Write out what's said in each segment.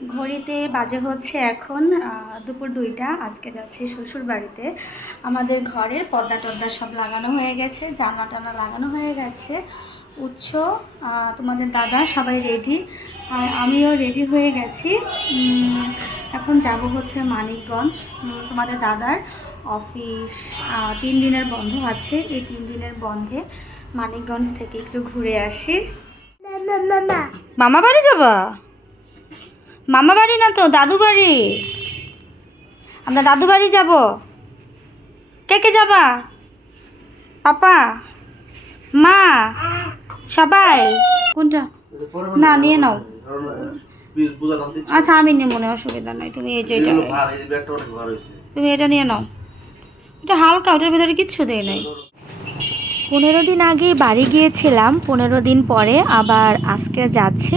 ঘড়িতে বাজে হচ্ছে এখন দুপুর দুইটা আজকে যাচ্ছি শ্বশুর বাড়িতে আমাদের ঘরের পর্দা টর্দা সব লাগানো হয়ে গেছে জানলা টানা লাগানো হয়ে গেছে উৎস আহ, তোমাদের দাদা সবাই রেডি আর আমিও রেডি হয়ে গেছি। এখন যাব হচ্ছে মানিকগঞ্জ তোমাদের দাদার অফিস তিন দিনের বন্ধ আছে এই তিন দিনের বন্ধে মানিকগঞ্জ থেকে একটু ঘুরে আসি। মামা বাড়ি যাবা? মামা বাড়ি না তো? দাদু বাড়ি। আমরা দাদু বাড়ি যাব। কে কে যাবা? পাপা? মা? সবাই? কোনটা? না নিয়ে নাও। আচ্ছা আমি নিয়ে মনে অসুবিধা নাই। তুমি এই যে এটা তুমি এটা নিয়ে নাও। এটা হালকা ওটার ভিতরে কিচ্ছু দেয় নাই। পনেরো দিন আগে বাড়ি গিয়েছিলাম। পনেরো দিন পরে আবার আজকে যাচ্ছে।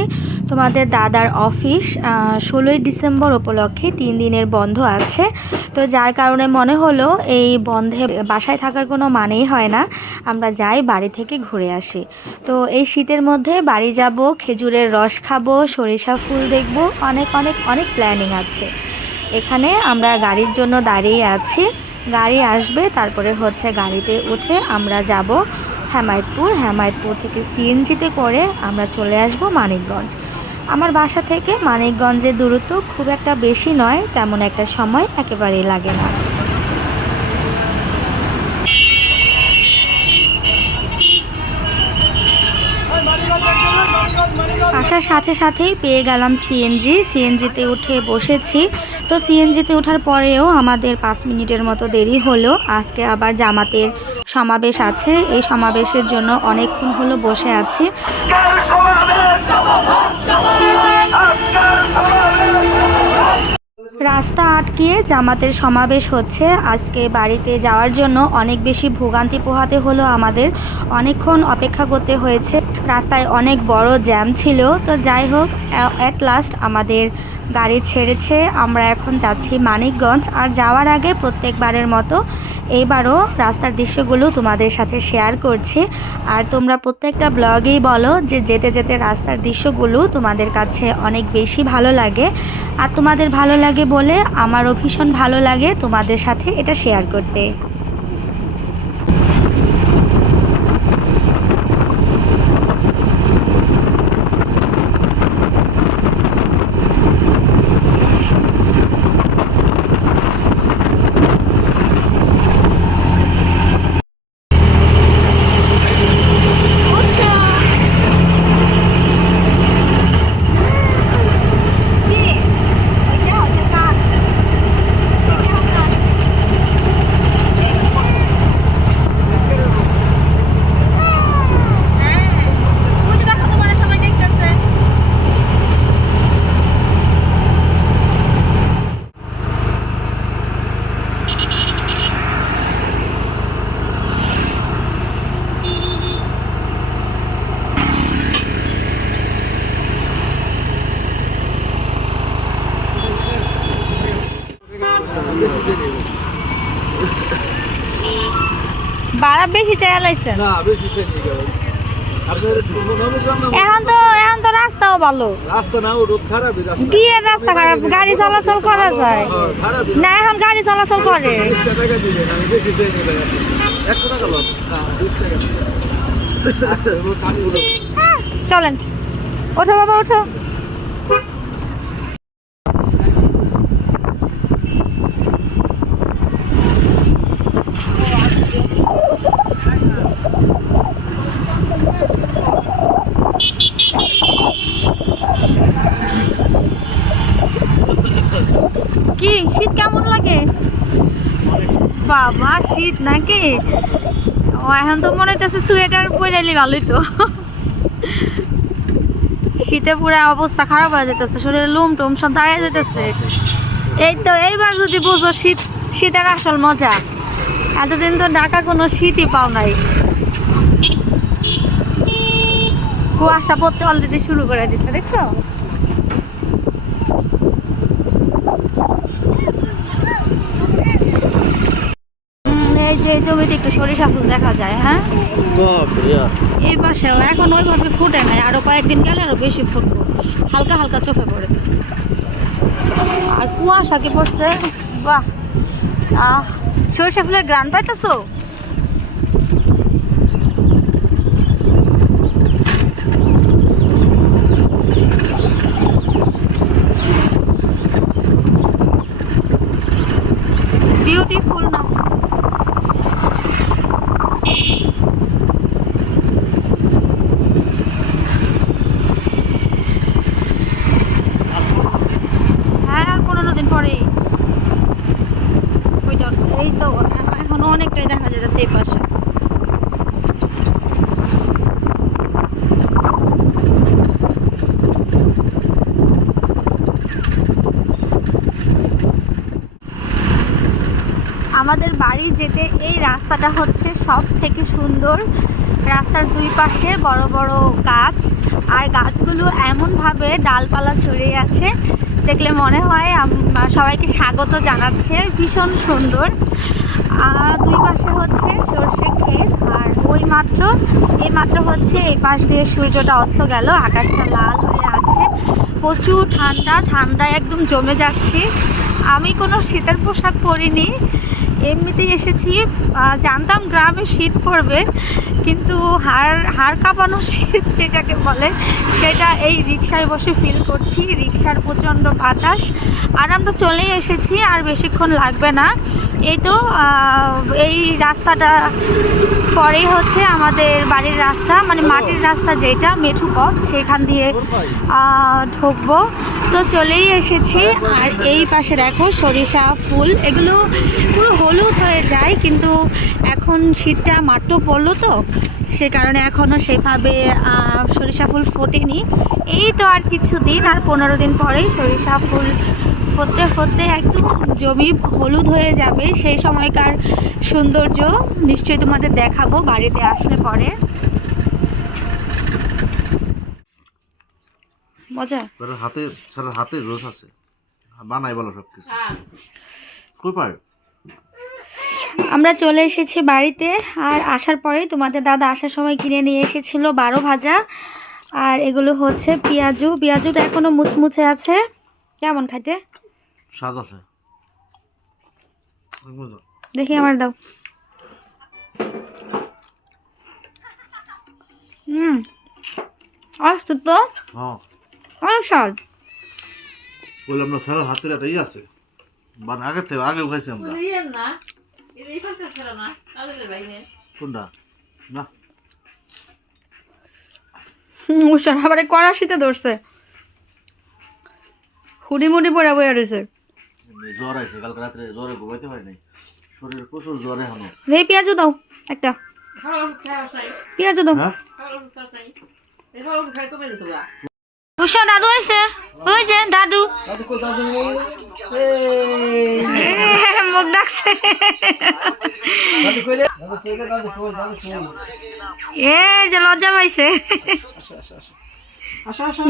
তোমাদের দাদার অফিস ষোলোই ডিসেম্বর উপলক্ষে তিন দিনের বন্ধ আছে। তো যার কারণে মনে হলো এই বন্ধে বাসায় থাকার কোনো মানেই হয় না। আমরা যাই বাড়ি থেকে ঘুরে আসি। তো এই শীতের মধ্যে বাড়ি যাব, খেজুরের রস খাব, সরিষা ফুল দেখব। অনেক অনেক অনেক প্ল্যানিং আছে। এখানে আমরা গাড়ির জন্য দাঁড়িয়ে আছি। গাড়ি আসবে, তারপরে হচ্ছে গাড়িতে উঠে আমরা যাব হেমায়তপুর। হেমায়তপুর থেকে সিএনজিতে করে আমরা চলে আসব মানিকগঞ্জ। আমার বাসা থেকে মানিকগঞ্জের দূরত্ব খুব একটা বেশি নয়, তেমন একটা সময় একেবারেই লাগে না। আসার সাথে সাথেই পেয়ে গেলাম সিএনজি সিএনজিতে উঠে বসেছি। তো সিএনজিতে ওঠার পরেও আমাদের পাঁচ মিনিটের মতো দেরি হলো। আজকে আবার জামাতের সমাবেশ আছে। এই সমাবেশের জন্য অনেকক্ষণ হলো বসে আছি। রাস্তা আটকিয়ে জামাতের সমাবেশ হচ্ছে। আজকে বাড়িতে যাওয়ার জন্য অনেক বেশি ভোগান্তি পোহাতে হলো আমাদের। অনেকক্ষণ অপেক্ষা করতে হয়েছে। রাস্তায় অনেক বড় জ্যাম ছিল। তো যাই হোক অ্যাট লাস্ট আমাদের গাড়ি ছেড়েছে। আমরা এখন যাচ্ছি মানিকগঞ্জ। আর যাওয়ার আগে প্রত্যেকবারের মতো এইবারও রাস্তার দৃশ্যগুলো তোমাদের সাথে শেয়ার করছি। আর তোমরা প্রত্যেকটা ব্লগেই বলো যে যেতে যেতে রাস্তার দৃশ্যগুলো তোমাদের কাছে অনেক বেশি ভালো লাগে। আর তোমাদের ভালো লাগে বলে আমারও ভীষণ ভালো লাগে তোমাদের সাথে এটা শেয়ার করতে বাড়া বেশি চাইয়া লাইছেন এখন তো এখন তো রাস্তাও ভালো। রাস্তা না রোড খারাপ রাস্তা। কি রাস্তা খারাপ গাড়ি চলাচল করা যায়। হ্যাঁ, না এখন গাড়ি চলাচল করে। বিশ টাকা দিবেন আমি বেশি সেন্টি একশো টাকা লোন না বিশ টাকা আচ্ছা, রোড আমি উঠো চলেন ওঠো বাবা ওঠো কি শীত কেমন লাগে বাবা শীত নাকি? ও, এখন তো মনে হইতেছে সোয়েটার পরে ভালোই তো। শীতে পুরো অবস্থা খারাপ হয়ে যেতেছে শরীরে লুম টুম সব দাঁড়িয়ে যেতেছে এই তো, এইবার যদি বুঝো শীত, শীতের আসল মজা। এতদিন তো ঢাকা কোনো শীতই পাও নাই। কুয়াশা পড়তে অলরেডি শুরু করে দিচ্ছে দেখছ হুম, এই যে এই জমিতে একটু সরিষা ফুল দেখা যায় হ্যাঁ? এই পাশেও এখন ওইভাবে ফুটে নাই আরও কয়েকদিন গেলে আরও বেশি ফুটবো। হালকা হালকা চোখে পড়ে। আর কুয়াশা কি পড়ছে? বাহ আহ সরিষা ফুলের গ্রান পাইতেছো বিউটিফুল না হ্যাঁ আর পনেরো দিন পরেই ওইটা এই তো, এখনও অনেকটাই দেখা যাচ্ছে পাশে। আমাদের বাড়ি যেতে এই রাস্তাটা হচ্ছে সব থেকে সুন্দর। রাস্তার দুই পাশে বড় বড় গাছ, আর গাছগুলো এমনভাবে ডালপালা ছড়িয়ে আছে দেখলে মনে হয় সবাইকে স্বাগত জানাচ্ছে। ভীষণ সুন্দর। দুই পাশে হচ্ছে সর্ষে ক্ষেত আর ওই মাত্র, এই মাত্র হচ্ছে এই পাশ দিয়ে সূর্যটা অস্ত গেল, আকাশটা লাল হয়ে আছে। প্রচুর ঠান্ডা, ঠান্ডায় একদম জমে যাচ্ছে। আমি কোনো শীতের পোশাক পরিনি। এমনিতেই এসেছি। জানতাম গ্রামে শীত পড়বে, কিন্তু হাড় হাড় কাঁপানো শীত যেটাকে বলে, সেটা এই রিক্সায় বসে ফিল করছি। রিক্সার প্রচণ্ড বাতাস। আর আমরা চলেই এসেছি, আর বেশিক্ষণ লাগবে না। এই তো এই রাস্তাটা পরেই হচ্ছে আমাদের বাড়ির রাস্তা মানে মাটির রাস্তা যেটা মেঠু পথ সেখান দিয়ে ঢুকবো। তো চলেই এসেছি। আর এই পাশে দেখো সরিষা ফুল। এগুলো পুরো হলুদ হয়ে যায় কিন্তু এখন শীতটা মাত্র পড়ল তো। সে কারণে এখনও সেভাবে সরিষা ফুল ফোটেনি। এই তো আর কিছু দিন আর পনেরো দিন পরেই সরিষা ফুল ফুটতে ফুটতে একদম জমি হলুদ হয়ে যাবে। সেই সময়কার সৌন্দর্য নিশ্চয়ই তোমাদের দেখাবো বাড়িতে আসলে পরে। মজা? হাতে ছাড়া হাতে রোজ আছে। বানাই বলো সব কিছু কই আমরা চলে এসেছি বাড়িতে আর আসার পরে তোমাদের দাদা আসার সময় কিনে নিয়ে এসেছিল বারো ভাজা। আর এগুলো হচ্ছে পেঁয়াজু। পেঁয়াজুটা এখনও মুচমুচে আছে। কেমন খাইতে? স্বাদ আছে। দেখি আমার দাও। হুম আসতো তো। হ্যাঁ। অনেক স্বাদ। বললাম না স্যারের হাতের একটা ই আছে। মানে আগে থেকে আগে খাইছি আমরা। কোনটা? না। উষার আবার কড়াশিতে ধরছে। হুডি মুডি পরে বয়ে রয়েছে জ্বর আইছে কালকে রাত্রে জ্বরে ঘুমাইতে পারি নাই। শরীরে প্রচুর জ্বর এখনও। রে পেঁয়াজও দাও একটা। পেঁয়াজও দাও। হ্যাঁ? উষা দাদু হয়েছে? ওই যে দাদু মুখ ডাকছে। এই যে লজ্জা পাইছে।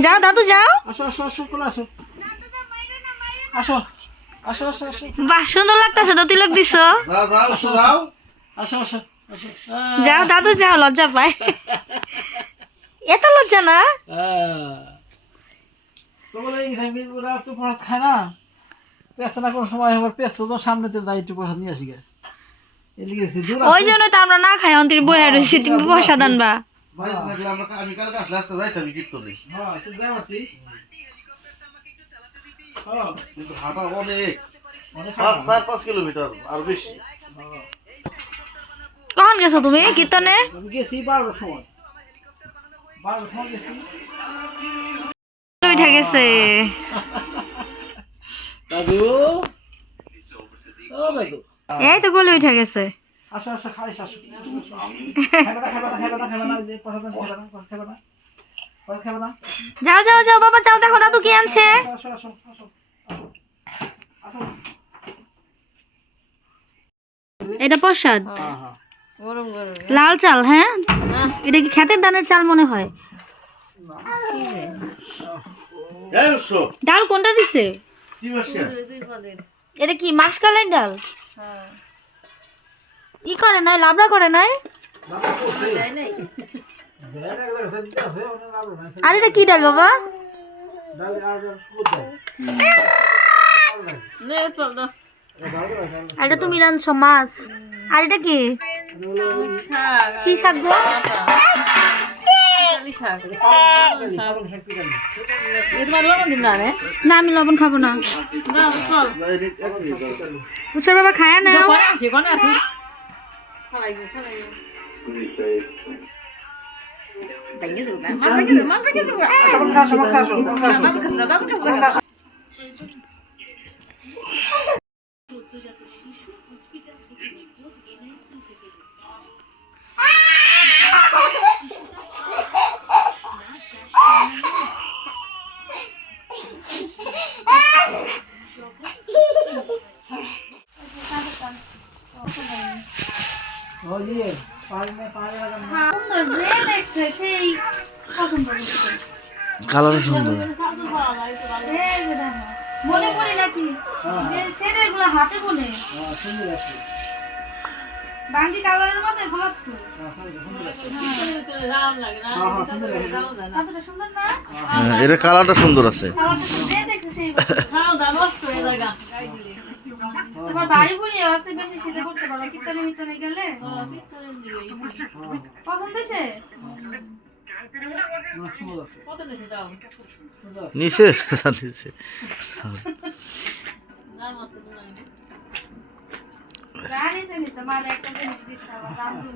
যাও দাদু যাও। আসো আসো আসো আসো। আসো। আসো আসো আসো। বাহ সুন্দর লাগতেছে তো তিলক দিছ? যাও যাও আসো যাও। আসো আসো আসো। যাও দাদু যাও লজ্জা পায়। এত লজ্জা না? তো বলে এই থাকবি ওরা তো প্রসাদ খায় না? পেঁচা না কোনো সময় আবার পেঁচা তো সামনেতে যাই একটু প্রসাদ নিয়ে আসি গে। এলিগে গেছি দূর ওই জন্য তো আমরা না খাই অন্তির বইয়া রয়েছি তুমি প্রসাদ আনবা। বাড়িতে থাকলে আমি কালকে আসলে আজকে যাইতাম কীর্তনে। হ্যাঁ যাই হ্যাঁ কিন্তু হাঁটা অনেক চার পাঁচ কিলোমিটার আর বেশি। কখন গেছো তুমি কীর্তনে? আমি গেছি বারোটার সময়। বারোটার সময় গেছি। উঠে গেছে। দাদু? ও দাদু। এই তো গলে উঠে গেছে। আসো আসো খাইস আসো। খাইবে না খাইবে না খাইবে না খাইবে না খাইবে না খাইবে না। যাও যাও যাও বাবা যাও দেখো দাদু কি আনছে। এটা প্রসাদ। হ্যাঁ হ্যাঁ। লাল চাল হ্যাঁ? এটা কি খেতের দানের চাল মনে হয়? ডাল কোনটা দিছে? এটা কি মাসকালের ডাল? ই করে নাই লাবড়া করে নাই। আর এটা কি ডাল, বাবা? নে না এটা তুমি রাঁধছো মাছ আর এটা কি? কি শাক গো? না রে না। আমি লবণ খাব না না চল উৎসর বাবা খায় না কোনে আসি কোনে আসি সবাই খা সবাই খা সবাই খা ওই যে পানি পানি লাগানো সুন্দর যে দেখছে সেই পছন্দ করছে। কালার সুন্দর। এই মনে করি নাকি সেটা এগুলো হাতে বলে। হ্যাঁ সুন্দর আছে। বাঙ্গি কালারের মধ্যে গোলাপ ফুল। হ্যাঁ সুন্দর আছে। কতটা সুন্দর না? এটা কালারটা সুন্দর আছে। তোমার বাড়ি বুড়ি আছে বেশি শীতে পড়তে পারো কীর্তনে মিত্তনে গেলে? পছন্দ হয়েছে? নিচে নিচে জানিস নিছে মানে একটা জিনিস দিচ্ছে আমার দাম দুই